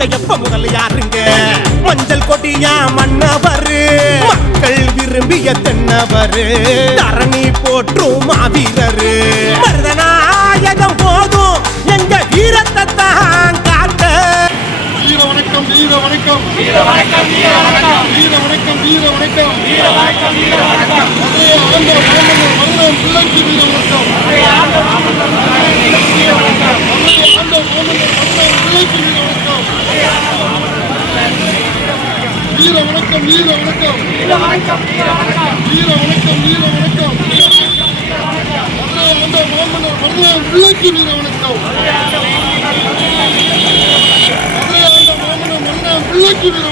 பச்சையப்ப முதல் யாருங்க மஞ்சள் கொடியா மன்னவரு மக்கள் விரும்பிய தென்னவரு தரணி போற்றும் மாவீரரு மருதநாயகம் போதும் எங்க வீரத்தை தான் காட்ட வீர வணக்கம் வீர வணக்கம் வீர வணக்கம் வீர வணக்கம் வீர வணக்கம் வீர வணக்கம் வீர வணக்கம் வீர வணக்கம் அதே ஆண்ட மாமன்னர் மருதம் பிள்ளைக்கு வீர வணக்கம் அதே ஆண்ட மாமன்னர் மருதம் பிள்ளைக்கு வீர வணக்கம் அதே ஆண்ட மாமன்னர் மருதம் பிள்ளைக்கு வீர வணக்கம் வீர வணக்கம் வீர வணக்கம் வீர வணக்கம் வீர வணக்கம் வீர வணக்கம் வீர வணக்கம் அதே ஆண்ட மாமன்னர் மருதம் பிள்ளைக்கு வீர வணக்கம் அதே ஆண்ட மாமன்னர் மருதம் பிள்ளைக்கு வீர